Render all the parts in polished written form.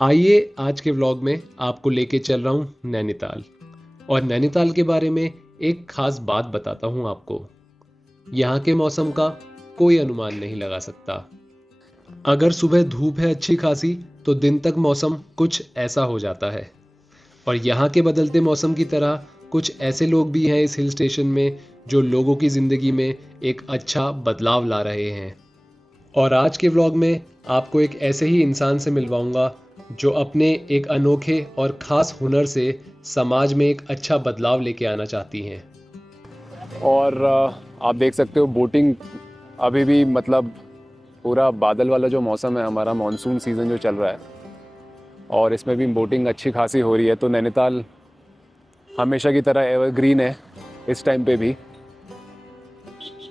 आइए आज के व्लॉग में आपको लेके चल रहा हूँ नैनीताल। और नैनीताल के बारे में एक खास बात बताता हूँ आपको। यहाँ के मौसम का कोई अनुमान नहीं लगा सकता। अगर सुबह धूप है अच्छी खासी तो दिन तक मौसम कुछ ऐसा हो जाता है। और यहाँ के बदलते मौसम की तरह कुछ ऐसे लोग भी हैं इस हिल स्टेशन में जो लोगों की ज़िंदगी में एक अच्छा बदलाव ला रहे हैं। और आज के व्लॉग में आपको एक ऐसे ही इंसान से मिलवाऊंगा जो अपने एक अनोखे और ख़ास हुनर से समाज में एक अच्छा बदलाव लेके आना चाहती हैं। और आप देख सकते हो बोटिंग अभी भी मतलब पूरा बादल वाला जो मौसम है, हमारा मॉनसून सीज़न जो चल रहा है और इसमें भी बोटिंग अच्छी खासी हो रही है। तो नैनीताल हमेशा की तरह एवरग्रीन है इस टाइम पे भी।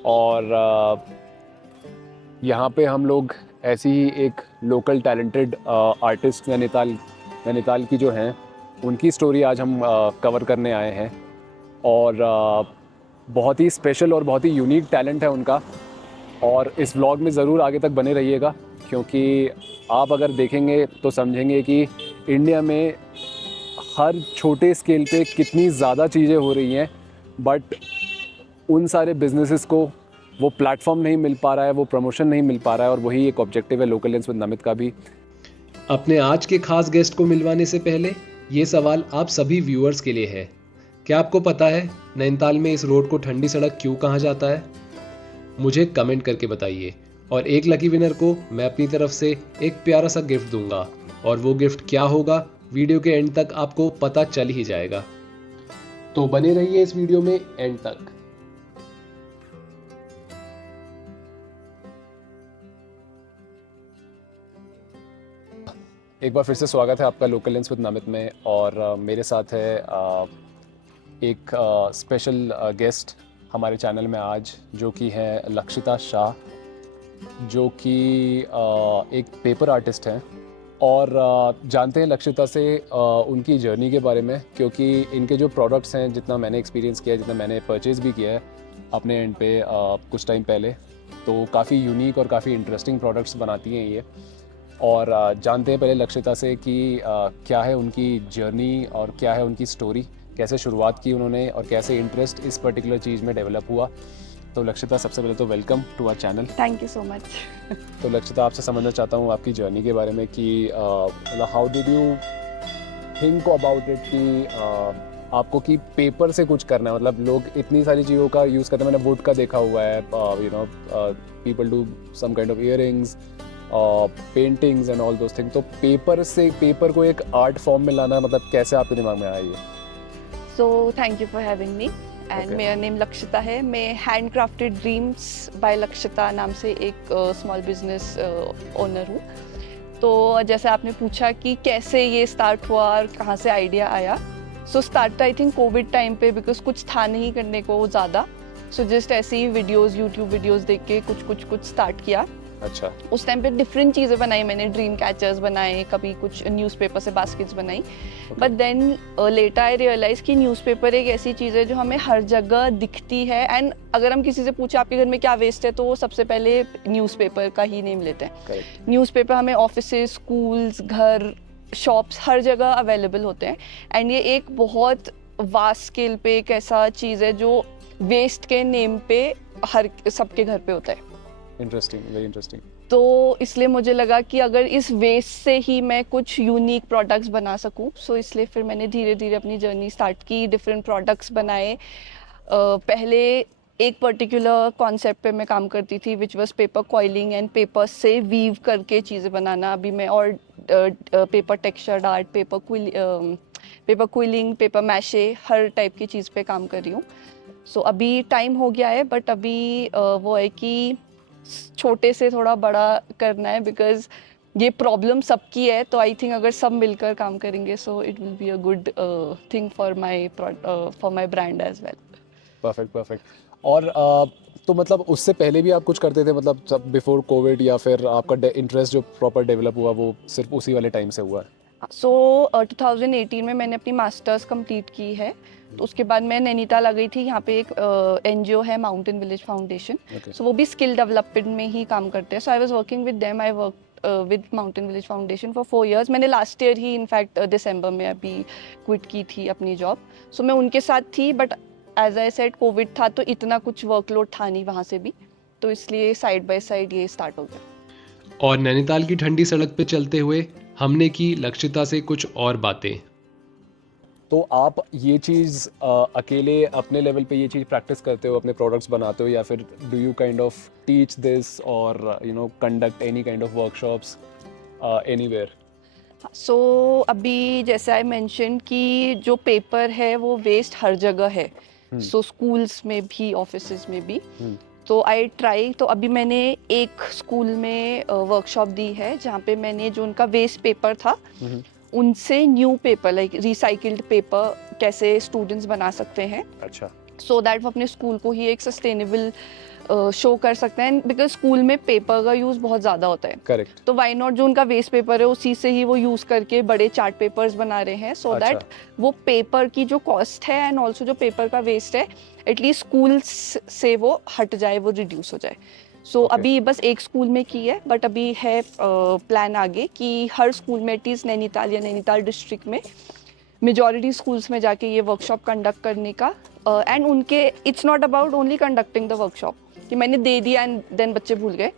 और यहाँ पे हम लोग ऐसी ही एक लोकल टैलेंटेड आर्टिस्ट नैनीताल की जो हैं उनकी स्टोरी आज हम कवर करने आए हैं। और बहुत ही स्पेशल और बहुत ही यूनिक टैलेंट है उनका। और इस व्लॉग में ज़रूर आगे तक बने रहिएगा, क्योंकि आप अगर देखेंगे तो समझेंगे कि इंडिया में हर छोटे स्केल पे कितनी ज़्यादा चीज़ें हो रही हैं, बट उन सारे बिजनेसेस को वो प्लेटफॉर्म नहीं मिल पा रहा है, वो प्रमोशन नहीं मिल पा रहा है। और वही एक ऑब्जेक्टिव है लोकल लेंस विद नमित का भी। अपने आज के खास गेस्ट को मिलवाने से पहले ये सवाल आप सभी व्यूअर्स के लिए है। क्या आपको पता है नैनीताल में इस रोड को ठंडी सड़क क्यों कहा जाता है? मुझे कमेंट करके बताइए और एक लकी विनर को मैं अपनी तरफ से एक प्यारा सा गिफ्ट दूंगा। और वो गिफ्ट क्या होगा वीडियो के एंड तक आपको पता चल ही जाएगा। तो बने रहिए इस वीडियो में एंड तक। एक बार फिर से स्वागत है आपका लोकल लेंस विद नमित में। और मेरे साथ है एक स्पेशल गेस्ट हमारे चैनल में आज, जो कि है लक्षिता शाह, जो कि एक पेपर आर्टिस्ट हैं। और जानते हैं लक्षिता से उनकी जर्नी के बारे में, क्योंकि इनके जो प्रोडक्ट्स हैं, जितना मैंने एक्सपीरियंस किया है, जितना मैंने परचेज़ भी किया है अपने एंड पे कुछ टाइम पहले, तो काफ़ी यूनिक और काफ़ी इंटरेस्टिंग प्रोडक्ट्स बनाती हैं ये। और जानते हैं पहले लक्षिता से कि क्या है उनकी जर्नी और क्या है उनकी स्टोरी, कैसे शुरुआत की उन्होंने और कैसे इंटरेस्ट इस पर्टिकुलर चीज़ में डेवलप हुआ। तो लक्षिता, सबसे पहले तो welcome to our channel. Thank you so much. तो लक्षिता, आपसे समझना चाहता हूँ आपकी जर्नी के बारे में कि मतलब how did you think about it कि आपको कि पेपर से कुछ करना है। मतलब लोग इतनी सारी चीज़ों का यूज़ करते हैं, मैंने वुड का देखा हुआ है, people do some kind of earrings, paintings and all those thing. तो पेपर को एक आर्ट फॉर्म में लाना, मतलब कैसे आपके दिमाग में आया ये? So thank you for having me and Okay. मेरा नेम लक्षिता है। मैं hand crafted dreams by Lakshita नाम से एक स्मॉल बिजनेस ओनर हूँ। तो जैसे आपने पूछा कि कैसे ये स्टार्ट हुआ और कहाँ से आइडिया आया, so start I think Covid time पे, बिकॉज कुछ था नहीं करने को ज़्यादा। सो जस्ट ऐसे ही वीडियोज़, यूट्यूब वीडियोज़ देख के कुछ स्टार्ट किया। अच्छा। उस टाइम पे डिफरेंट चीज़ें बनाई मैंने, ड्रीम कैचर्स बनाए, कभी कुछ न्यूज़पेपर से बास्केट्स बनाई। But then later I realise कि न्यूज़पेपर एक ऐसी चीज़ है जो हमें हर जगह दिखती है। एंड अगर हम किसी से पूछे आपके घर में क्या वेस्ट है, तो वो सबसे पहले न्यूज़पेपर का ही नेम लेते हैं। करेक्ट। न्यूज़पेपर हमें ऑफिसेज, स्कूल्स, घर, शॉप्स, हर जगह अवेलेबल होते हैं। एंड ये एक बहुत वास्ट स्केल पे एक ऐसा चीज़ है जो वेस्ट के नेम पे हर सबके घर पे होता है। Interesting, very interesting. तो इसलिए मुझे लगा कि अगर इस वेस्ट से ही मैं कुछ यूनिक प्रोडक्ट्स बना सकूं, सो इसलिए फिर मैंने धीरे धीरे अपनी जर्नी स्टार्ट की, डिफरेंट प्रोडक्ट्स बनाए। पहले एक पर्टिकुलर कॉन्सेप्ट पे मैं काम करती थी, which was paper coiling and paper से वीव करके चीज़ें बनाना। अभी मैं और paper textured art, paper quilling, paper mache, हर टाइप की चीज़ पे काम कर रही हूँ। सो अभी टाइम हो गया है, बट अभी वो है कि छोटे से थोड़ा बड़ा करना है, बिकॉज ये प्रॉब्लम सबकी है। तो आई थिंक अगर सब मिलकर काम करेंगे, so it will be a good thing for my brand as well. Perfect, perfect. और तो मतलब उससे पहले भी आप कुछ करते थे, मतलब सब बिफोर कोविड, या फिर आपका इंटरेस्ट जो प्रॉपर डेवलप हुआ वो सिर्फ उसी वाले टाइम से हुआ है? सो 2018 में मैंने अपनी मास्टर्स कंप्लीट की है। तो उसके बाद मैं नैनीताल आ गई थी। यहाँ पे एक एनजीओ है, mountain village foundation. Okay. So वो भी स्किल डेवलपमेंट में ही काम करते हैं। So I was working with them. I work with mountain village foundation for 4 years। मैंने लास्ट ईयर ही इनफैक्ट दिसंबर में अभी क्विट की थी अपनी जॉब। सो मैं उनके साथ थी, but as I said COVID था तो इतना कुछ वर्कलोड था नहीं वहाँ से भी, तो इसलिए साइड बाय साइड ये स्टार्ट हो गया। और नैनीताल की ठंडी सड़क पे चलते हुए हमने की लक्षिता से कुछ और बातें। तो आप ये चीज़ अकेले अपने लेवल पे ये चीज़ प्रैक्टिस करते हो, अपने प्रोडक्ट्स बनाते हो, या फिर do you kind of teach this और you know conduct any kind of workshops anywhere? So अभी जैसे आई मेंशन कि जो पेपर है वो वेस्ट हर जगह है, सो स्कूल्स में भी ऑफिसेज में भी। तो आई ट्राई, तो अभी मैंने एक स्कूल में वर्कशॉप दी है जहाँ पे मैंने जो उनका वेस्ट पेपर था उनसे new paper like recycled paper कैसे स्टूडेंट्स बना सकते हैं, अच्छा। सो दैट वो अपने स्कूल को ही एक सस्टेनेबल शो कर सकते हैं, बिकॉज स्कूल में पेपर का यूज़ बहुत ज़्यादा होता है। करेक्ट। तो वाई नॉट जो उनका वेस्ट पेपर है उसी से ही वो यूज़ करके बड़े चार्ट पेपर्स बना रहे हैं, सो दैट वो पेपर की जो कॉस्ट है एंड ऑल्सो जो पेपर का वेस्ट है एटलीस्ट स्कूल से वो हट जाए, वो रिड्यूस हो जाए। सो अभी बस एक स्कूल में की है, बट अभी है प्लान आगे कि हर स्कूल में एटलीस्ट नैनीताल या नैनीताल डिस्ट्रिक्ट में मेजॉरिटी स्कूल्स में जाके ये वर्कशॉप कंडक्ट करने का। एंड उनके it's not about only conducting the workshop कि मैंने दे दिया एंड देन बच्चे भूल गए।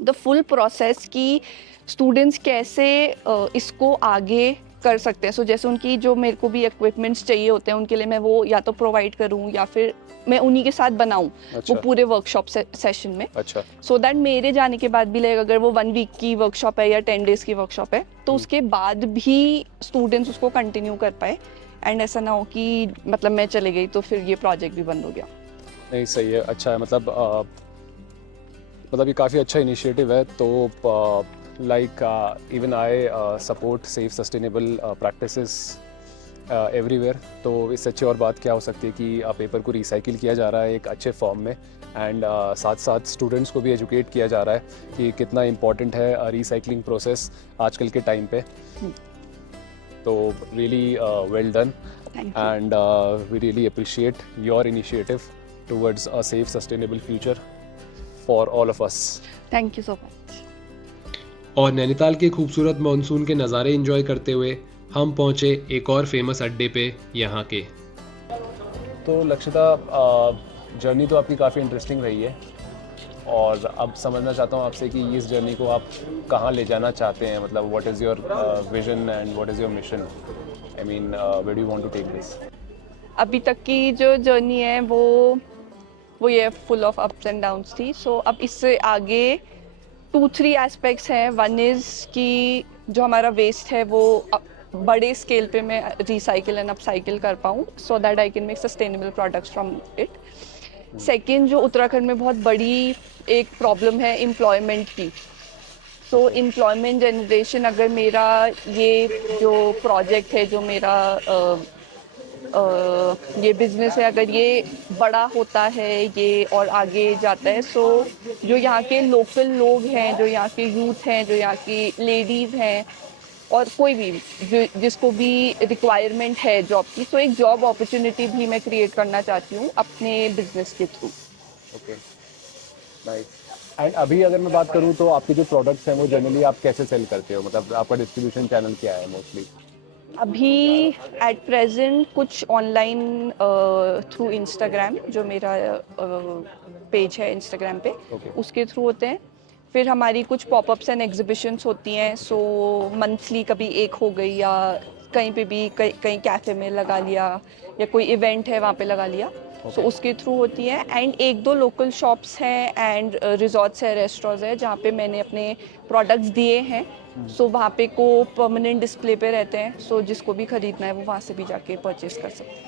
द फुल प्रोसेस कि स्टूडेंट्स कैसे इसको आगे कर सकते हैं। सो जैसे उनकी जो मेरे को भी इक्विपमेंट्स चाहिए होते हैं उनके लिए मैं वो या तो प्रोवाइड करूँ या फिर मैं उन्हीं के साथ बनाऊं वो पूरे वर्कशॉप सेशन में। अच्छा। सो दैट मेरे जाने के बाद भी लाइक अगर वो 1 वीक की वर्कशॉप है या 10 डेज की वर्कशॉप है तो उसके बाद भी स्टूडेंट्स उसको कंटिन्यू कर पाए, एंड ऐसा ना हो कि मतलब मैं चले गई तो फिर ये प्रोजेक्ट भी बंद हो गया। नहीं, सही है, अच्छा है। मतलब ये काफ़ी अच्छा इनिशिएटिव है। तो like even I support safe sustainable practices everywhere. तो इससे अच्छी और बात क्या हो सकती है कि पेपर को रिसाइकिल किया जा रहा है एक अच्छे फॉर्म में, एंड साथ साथ स्टूडेंट्स को भी एजुकेट किया जा रहा है कि कितना इम्पॉर्टेंट है रिसाइकलिंग प्रोसेस आजकल के टाइम पे। तो really well done, and we really appreciate your initiative towards a safe sustainable future for all of us. Thank you so much. और नैनीताल के खूबसूरत मॉनसून के नज़ारे एंजॉय करते हुए हम पहुंचे एक और फेमस अड्डे पे यहाँ के। तो लक्षिता, जर्नी तो आपकी काफ़ी इंटरेस्टिंग रही है, और अब समझना चाहता हूँ आपसे कि इस जर्नी को आप कहाँ ले जाना चाहते हैं। मतलब what is your vision and what is your mission? I mean where do you want to take this? अभी तक की जो जर्नी है वो ये full of ups and downs थी। सो अब इससे आगे 2-3 एस्पेक्ट्स हैं। वन इज़ कि जो हमारा वेस्ट है वो बड़े स्केल पे मैं रिसाइकिल एंड अपसाइकिल कर पाऊँ, so that I can make sustainable products from it. Second, जो उत्तराखंड में बहुत बड़ी एक प्रॉब्लम है एम्प्लॉयमेंट की। सो एम्प्लॉयमेंट जनरेशन, अगर मेरा ये जो प्रोजेक्ट है, जो मेरा ये बिजनेस है, अगर ये बड़ा होता है ये और आगे जाता है, सो जो यहाँ के लोकल लोग हैं, जो यहाँ के यूथ हैं, जो यहाँ की लेडीज़ हैं और कोई भी जिसको भी रिक्वायरमेंट है जॉब की, सो एक जॉब अपॉर्चुनिटी भी मैं क्रिएट करना चाहती हूँ अपने बिजनेस के थ्रू। Okay, nice. एंड अभी अगर मैं बात करूँ तो आपके जो प्रोडक्ट्स हैं वो जनरली आप कैसे सेल करते हो? मतलब आपका डिस्ट्रीब्यूशन चैनल क्या है मोस्टली? अभी एट प्रेजेंट कुछ ऑनलाइन थ्रू इंस्टाग्राम, जो मेरा पेज है इंस्टाग्राम पे, उसके थ्रू होते हैं। फिर हमारी कुछ पॉपअप्स एंड एग्जीबिशंस होती हैं, सो मंथली कभी एक हो गई या कहीं पे भी कहीं कैफ़े में लगा लिया या कोई इवेंट है वहाँ पे लगा लिया, सो उसके थ्रू होती है। एंड 1-2 लोकल शॉप्स हैं एंड रिजॉर्ट्स है, रेस्टोरेंट्स है जहाँ पे मैंने अपने प्रोडक्ट्स दिए हैं, सो वहाँ पे को परमानेंट डिस्प्ले पे रहते हैं, सो जिसको भी ख़रीदना है वो वहाँ से भी जाके परचेज़ कर सकते हैं।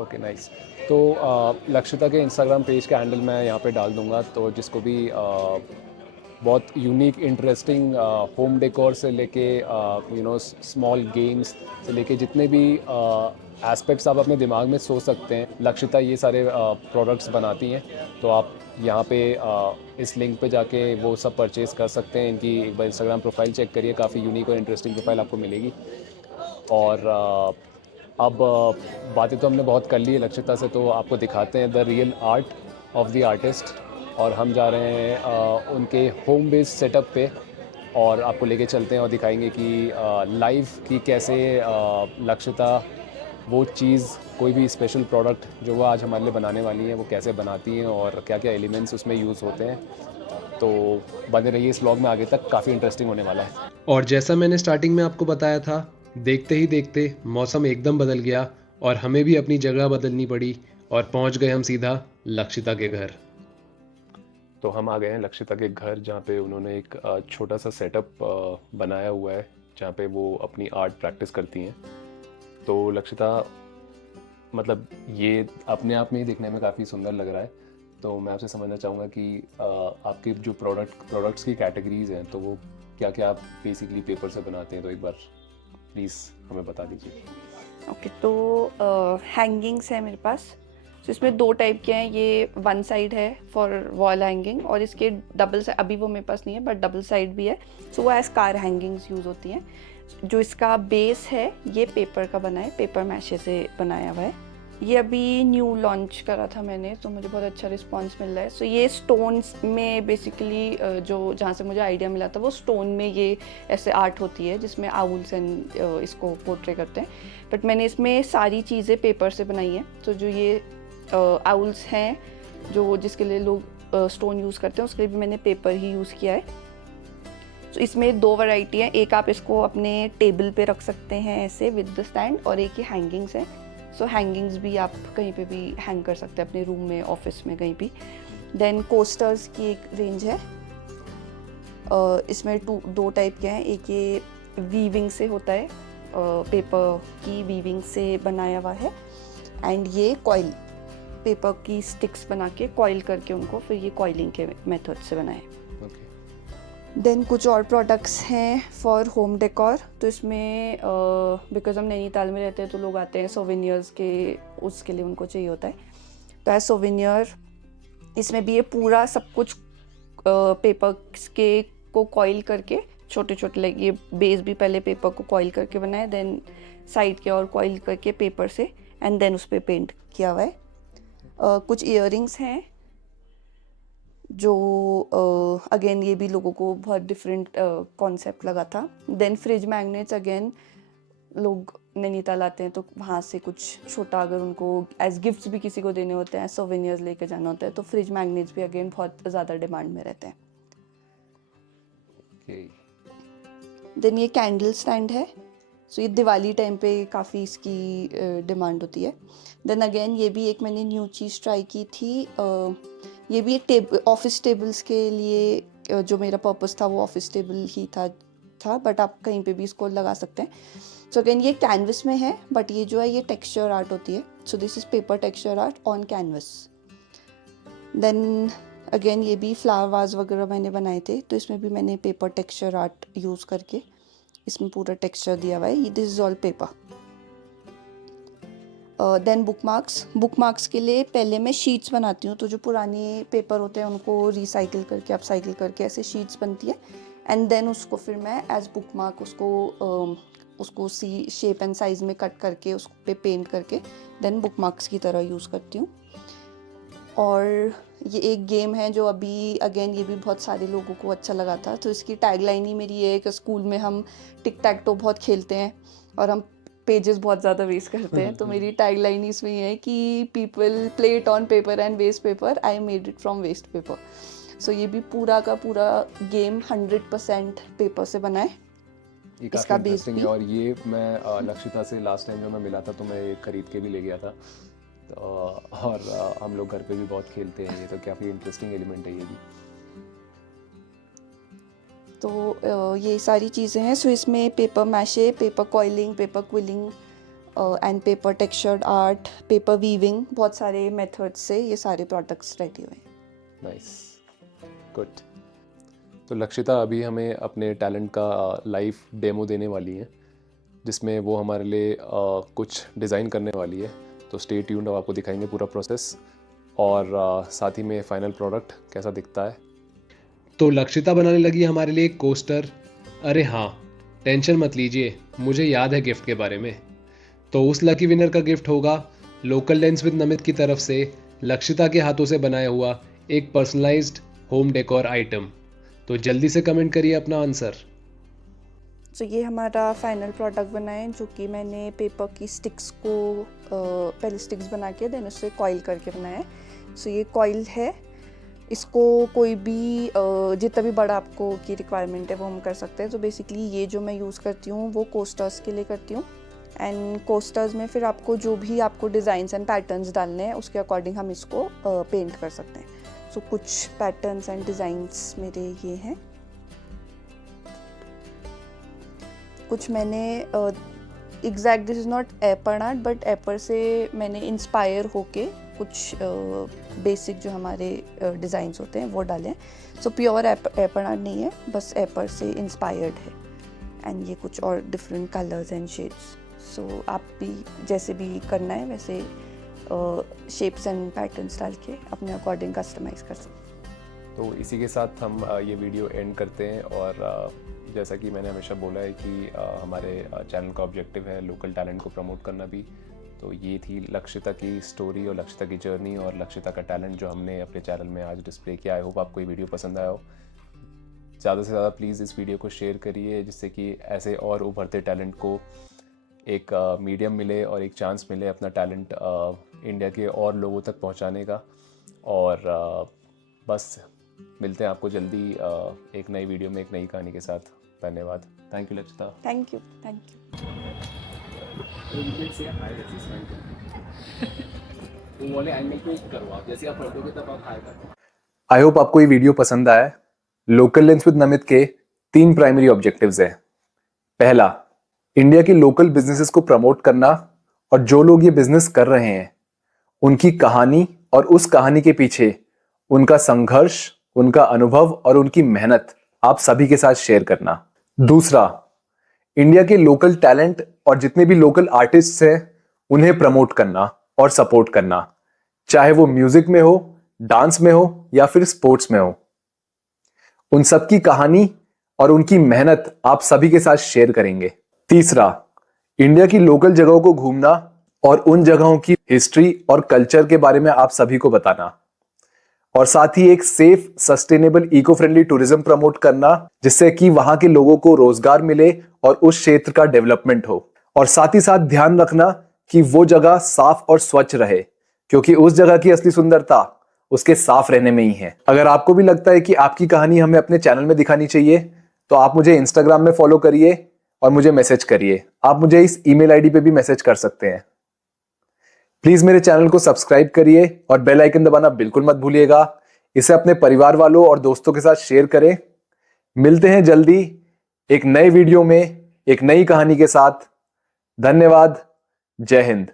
Okay, nice. तो लक्षिता के इंस्टाग्राम पेज का हैंडल मैं यहाँ पे डाल दूँगा, तो जिसको भी बहुत यूनिक इंटरेस्टिंग होम डेकोर से लेके यू नो स्मॉल गेम्स से लेके जितने भी एस्पेक्ट्स आप अपने दिमाग में सोच सकते हैं, लक्षिता ये सारे प्रोडक्ट्स बनाती हैं। तो आप यहाँ पे इस लिंक पे जाके वो सब परचेज़ कर सकते हैं। इनकी एक बार इंस्टाग्राम प्रोफाइल चेक करिए, काफ़ी यूनिक और इंटरेस्टिंग प्रोफाइल आपको मिलेगी। और अब बातें तो हमने बहुत कर ली है लक्षिता से, तो आपको दिखाते हैं the real art of the artist. और हम जा रहे हैं उनके होम बेस्ड सेटअप पे, और आपको लेके चलते हैं और दिखाएंगे कि लाइव की कैसे लक्षिता वो चीज़, कोई भी स्पेशल प्रोडक्ट जो वो आज हमारे लिए बनाने वाली है वो कैसे बनाती हैं और क्या क्या एलिमेंट्स उसमें यूज़ होते हैं। तो बने रहिए इस व्लॉग में, आगे तक काफ़ी इंटरेस्टिंग होने वाला है। और जैसा मैंने स्टार्टिंग में आपको बताया था, देखते ही देखते मौसम एकदम बदल गया और हमें भी अपनी जगह बदलनी पड़ी और पहुंच गए हम सीधा लक्षिता के घर। तो हम आ गए हैं लक्षिता के घर, जहाँ पे उन्होंने एक छोटा सा सेटअप बनाया हुआ है जहाँ पे वो अपनी आर्ट प्रैक्टिस करती हैं। तो लक्षिता, मतलब ये अपने आप में ही देखने में काफ़ी सुंदर लग रहा है। तो मैं आपसे समझना चाहूँगा कि आपके जो प्रोडक्ट्स की कैटेगरीज हैं तो वो क्या क्या आप बेसिकली पेपर से बनाते हैं, तो एक बार प्लीज़ हमें बता दीजिए। ओके, तो हैंगिंग्स है मेरे पास। तो इसमें 2 टाइप के हैं। ये वन साइड है फॉर वॉल हैंगिंग, और इसके डबल साइड अभी वो मेरे पास नहीं है, बट डबल साइड भी है। सो वो एज कार हैंगिंग्स यूज़ होती हैं। जो इसका बेस है ये पेपर का बना है, पेपर मैशे से बनाया हुआ है। ये अभी न्यू लॉन्च करा था मैंने, तो मुझे बहुत अच्छा रिस्पांस मिल रहा है। सो ये स्टोन्स में बेसिकली जो जहाँ से मुझे आइडिया मिला था वो स्टोन में ये ऐसे आर्ट होती है जिसमें आउल्स एंड इसको पोर्ट्रे करते हैं। बट मैंने इसमें सारी चीज़ें पेपर से बनाई हैं। तो जो ये आउल्स हैं जो जिसके लिए लोग स्टोन यूज़ करते हैं, उसके लिए भी मैंने पेपर ही यूज़ किया है। तो इसमें 2 वैरायटी हैं। एक आप इसको अपने टेबल पे रख सकते हैं ऐसे विद द स्टैंड, और एक ये हैंगिंग्स है। सो हैंगिंग्स भी आप कहीं पे भी हैंग कर सकते हैं, अपने रूम में, ऑफिस में, कहीं भी। देन कोस्टर्स की एक रेंज है। इसमें 2 टाइप के हैं। एक ये वीविंग से होता है, पेपर की वीविंग से बनाया हुआ है। एंड ये कॉइल, पेपर की स्टिक्स बना के कॉइल करके उनको फिर ये कॉइलिंग के मेथड से बनाए। देन कुछ और प्रोडक्ट्स हैं फॉर होम डेकोर। तो इसमें बिकॉज हम नैनीताल में रहते हैं तो लोग आते हैं सोवेनियर्स के, उसके लिए उनको चाहिए होता है। तो एज सोवेनियर इसमें भी ये पूरा सब कुछ पेपर के को कॉइल करके छोटे छोटे, लाइक ये बेस भी पहले पेपर को कॉइल करके बनाया, देन साइड के और कॉइल करके पेपर से, एंड देन उस पर पेंट किया हुआ है। कुछ इयररिंग्स हैं जो अगेन ये भी लोगों को बहुत डिफरेंट कॉन्सेप्ट लगा था। देन फ्रिज मैग्नेट्स, अगेन लोग नैनीताल आते हैं तो वहाँ से कुछ छोटा अगर उनको एज गिफ्ट्स भी किसी को देने होते हैं, सोवेनियर्स लेके जाना होता है, तो फ्रिज मैग्नेट्स भी अगेन बहुत ज़्यादा डिमांड में रहते हैं। देन ये कैंडल स्टैंड है। सो ये दिवाली टाइम पे काफ़ी इसकी डिमांड होती है। देन अगेन ये भी एक मैंने न्यू चीज़ ट्राई की थी। ये भी एक ऑफिस टेबल्स के लिए, जो मेरा पर्पस था वो ऑफिस टेबल ही था, बट आप कहीं पे भी इसको लगा सकते हैं। सो अगेन ये कैनवस में है, बट ये जो है ये टेक्सचर आर्ट होती है। So this is paper texture art on canvas. Then again ये भी फ्लावर वाज वगैरह मैंने बनाए थे, तो इसमें भी मैंने पेपर टेक्सचर आर्ट यूज़ करके इसमें पूरा टेक्सचर दिया हुआ है। This is all paper. Then bookmarks के लिए पहले मैं शीट्स बनाती हूँ। तो जो पुराने पेपर होते हैं उनको रिसाइकिल करके, अपसाइकिल करके ऐसे शीट्स बनती है, एंड देन उसको फिर मैं एज बुकमार्क उसको सी शेप एंड साइज़ में कट करके उस पे पेंट करके देन बुकमार्क्स की तरह यूज़ करती हूँ। और ये एक गेम है जो अभी अगेन ये भी बहुत सारे लोगों को अच्छा लगा था। तो इसकी टैगलाइन ही मेरी है कि स्कूल में हम टिक टैक टो बहुत खेलते हैं और हम पेजेस बहुत ज़्यादा वेस्ट करते हैं। तो मेरी टैगलाइन ही इसमें ये है कि people play it on paper and waste paper, I made it from waste paper. So ये भी पूरा का पूरा गेम 100% पेपर से बना है। इसका बेस भी, और ये मैं लक्षिता से लास्ट टाइम जब मैं मिला था तो मैं ये खरीद के भी ले गया था। तो और हम लोग घर पे भी बहुत खेलते हैं ये, तो काफ़ी इंटरेस्टिंग एलिमेंट है ये भी। तो ये सारी चीज़ें हैं। सो इसमें paper mache, paper coiling, paper quilling and paper textured art, paper weaving, बहुत सारे मेथड्स से ये सारे प्रोडक्ट्स रेडी हुए हैं। Nice, good. तो लक्षिता अभी हमें अपने टैलेंट का लाइव डेमो देने वाली है, जिसमें वो हमारे लिए कुछ डिज़ाइन करने वाली है। तो स्टे ट्यून्ड, अब आपको दिखाएंगे पूरा प्रोसेस और साथ ही में फाइनल प्रोडक्ट कैसा दिखता है। तो लक्षिता बनाने लगी हमारे लिए एक कोस्टर। अरे हाँ, टेंशन मत लीजिए, मुझे याद है गिफ्ट के बारे में। तो उस लकी विनर का गिफ्ट होगा लोकल लेंस विद नमित की तरफ से लक्षिता के हाथों से बनाया हुआ एक पर्सनलाइज्ड होम डेकोर आइटम। तो जल्दी से कमेंट करिए अपना आंसर। तो ये हमारा फाइनल प्रोडक्ट बना है, जो कि मैंने पेपर की स्टिक्स को पहले स्टिक्स बना के देन उससे कॉइल करके बनाया है। सो ये कॉइल है, इसको कोई भी जितना भी बड़ा आपको की रिक्वायरमेंट है वो हम कर सकते हैं। तो बेसिकली ये जो मैं यूज़ करती हूँ वो कोस्टर्स के लिए करती हूँ, एंड कोस्टर्स में फिर आपको जो भी आपको डिज़ाइंस एंड पैटर्न्स डालने हैं उसके अकॉर्डिंग हम इसको पेंट कर सकते हैं। सो कुछ पैटर्न्स एंड डिज़ाइंस मेरे ये हैं। कुछ मैंने एग्जैक्ट दिस इज़ नॉट एपर आर्ट, बट एपर से मैंने इंस्पायर होके कुछ बेसिक जो हमारे डिज़ाइंस होते हैं वो डाले हैं। सो प्योर एपर आर्ट नहीं है, बस एपर से इंस्पायर्ड है। एंड ये कुछ और डिफरेंट कलर्स एंड शेड्स। सो आप भी जैसे भी करना है वैसे शेप्स एंड पैटर्न्स डाल के अपने अकॉर्डिंग कस्टमाइज़ कर सकते हैं। तो इसी के साथ हम ये वीडियो एंड करते हैं। और जैसा कि मैंने हमेशा बोला है कि हमारे चैनल का ऑब्जेक्टिव है लोकल टैलेंट को प्रमोट करना भी। तो ये थी लक्षिता की स्टोरी और लक्षिता की जर्नी और लक्षिता का टैलेंट जो हमने अपने चैनल में आज डिस्प्ले किया। आई होप आपको ये वीडियो पसंद आया हो। ज़्यादा से ज़्यादा प्लीज़ इस वीडियो को शेयर करिए, जिससे कि ऐसे और उभरते टैलेंट को एक मीडियम मिले और एक चांस मिले अपना टैलेंट इंडिया के और लोगों तक पहुंचाने का। और बस मिलते हैं आपको जल्दी एक नई वीडियो में एक नई कहानी के साथ। धन्यवाद। Thank you Lakshita. Thank you, thank you. I hope आपको ये वीडियो पसंद आया। लोकल लेंस विद नमित के 3 प्राइमरी ऑब्जेक्टिव्स हैं। पहला, इंडिया के लोकल बिजनेसेस को प्रमोट करना, और जो लोग ये बिजनेस कर रहे हैं उनकी कहानी और उस कहानी के पीछे उनका संघर्ष, उनका अनुभव और उनकी मेहनत आप सभी के साथ शेयर करना। दूसरा, इंडिया के लोकल टैलेंट और जितने भी लोकल आर्टिस्ट्स हैं उन्हें प्रमोट करना और सपोर्ट करना, चाहे वो म्यूजिक में हो, डांस में हो या फिर स्पोर्ट्स में हो। उन सबकी कहानी और उनकी मेहनत आप सभी के साथ शेयर करेंगे। तीसरा, इंडिया की लोकल जगहों को घूमना और उन जगहों की हिस्ट्री और कल्चर के बारे में आप सभी को बताना, और साथ ही एक safe, sustainable, eco friendly tourism promote करना, जिससे कि वहां के लोगों को रोजगार मिले और उस क्षेत्र का डेवलपमेंट हो। और साथ ही साथ ध्यान रखना कि वो जगह साफ और स्वच्छ रहे, क्योंकि उस जगह की असली सुंदरता उसके साफ रहने में ही है। अगर आपको भी लगता है कि आपकी कहानी हमें अपने चैनल में दिखानी चाहिए, तो आप मुझे इंस्टाग्राम में फॉलो करिए और मुझे मैसेज करिए। आप मुझे इस ईमेल आईडी पे भी मैसेज कर सकते हैं। प्लीज मेरे चैनल को सब्सक्राइब करिए और बेल आइकन दबाना बिल्कुल मत भूलिएगा। इसे अपने परिवार वालों और दोस्तों के साथ शेयर करें। मिलते हैं जल्दी एक नए वीडियो में एक नई कहानी के साथ। धन्यवाद। जय हिंद।